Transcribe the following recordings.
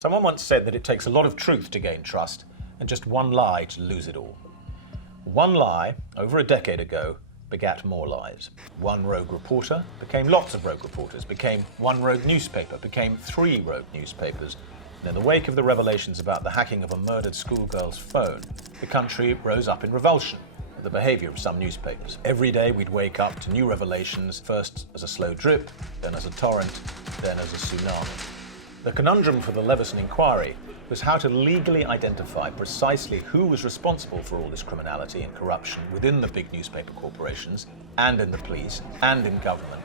Someone once said that it takes a lot of truth to gain trust and just one lie to lose it all. One lie, over a decade ago, begat more lies. One rogue reporter became lots of rogue reporters, became one rogue newspaper, became 3 rogue newspapers. And in the wake of the revelations about the hacking of a murdered schoolgirl's phone, the country rose up in revulsion at the behaviour of some newspapers. Every day we'd wake up to new revelations, first as a slow drip, then as a torrent, then as a tsunami. The conundrum for the Leveson Inquiry was how to legally identify precisely who was responsible for all this criminality and corruption within the big newspaper corporations and in the police and in government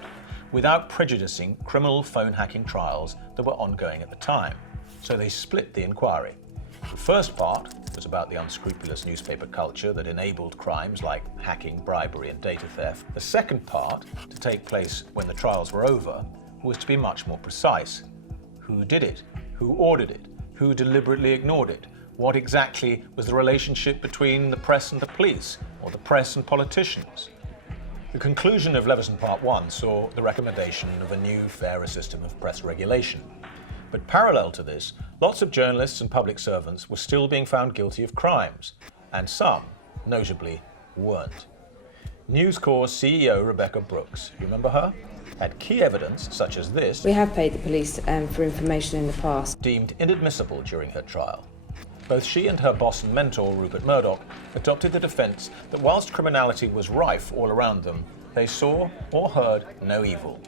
without prejudicing criminal phone hacking trials that were ongoing at the time. So they split the inquiry. The first part was about the unscrupulous newspaper culture that enabled crimes like hacking, bribery and data theft. The second part, to take place when the trials were over, was to be much more precise. Who did it? Who ordered it? Who deliberately ignored it? What exactly was the relationship between the press and the police, or the press and politicians? The conclusion of Leveson Part 1 saw the recommendation of a new, fairer system of press regulation. But parallel to this, lots of journalists and public servants were still being found guilty of crimes, and some, notably, weren't. News Corps CEO Rebecca Brooks, you remember her? Had key evidence, such as this, we have paid the police for information in the past, deemed inadmissible during her trial. Both she and her boss and mentor, Rupert Murdoch, adopted the defence that whilst criminality was rife all around them, they saw or heard no evil.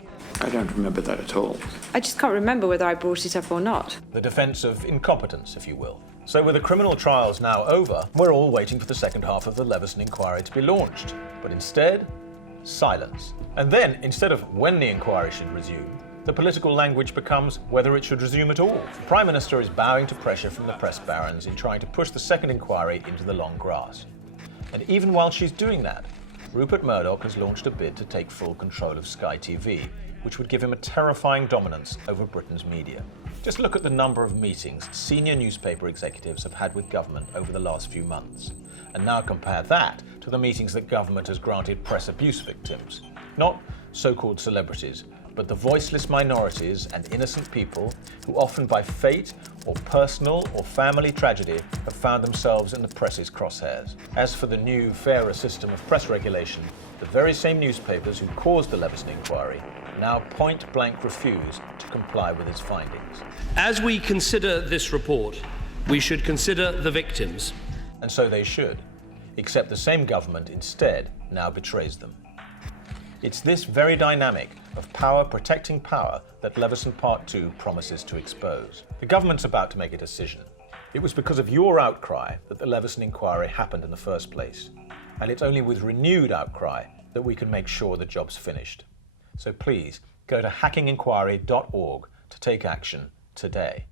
I don't remember that at all. I just can't remember whether I brought it up or not. The defence of incompetence, if you will. So with the criminal trials now over, we're all waiting for the second half of the Leveson Inquiry to be launched. But instead, silence. And then, instead of when the inquiry should resume, the political language becomes whether it should resume at all. The Prime Minister is bowing to pressure from the press barons in trying to push the second inquiry into the long grass. And even while she's doing that, Rupert Murdoch has launched a bid to take full control of Sky TV, which would give him a terrifying dominance over Britain's media. Just look at the number of meetings senior newspaper executives have had with government over the last few months. And now compare that to the meetings that government has granted press abuse victims. Not so-called celebrities, but the voiceless minorities and innocent people who often by fate or personal or family tragedy have found themselves in the press's crosshairs. As for the new, fairer system of press regulation, the very same newspapers who caused the Leveson Inquiry now point-blank refuse to comply with its findings. As we consider this report, we should consider the victims. And so they should, except the same government instead now betrays them. It's this very dynamic of power protecting power that Leveson Part 2 promises to expose. The government's about to make a decision. It was because of your outcry that the Leveson Inquiry happened in the first place. And it's only with renewed outcry that we can make sure the job's finished. So please, go to hackinginquiry.org to take action today.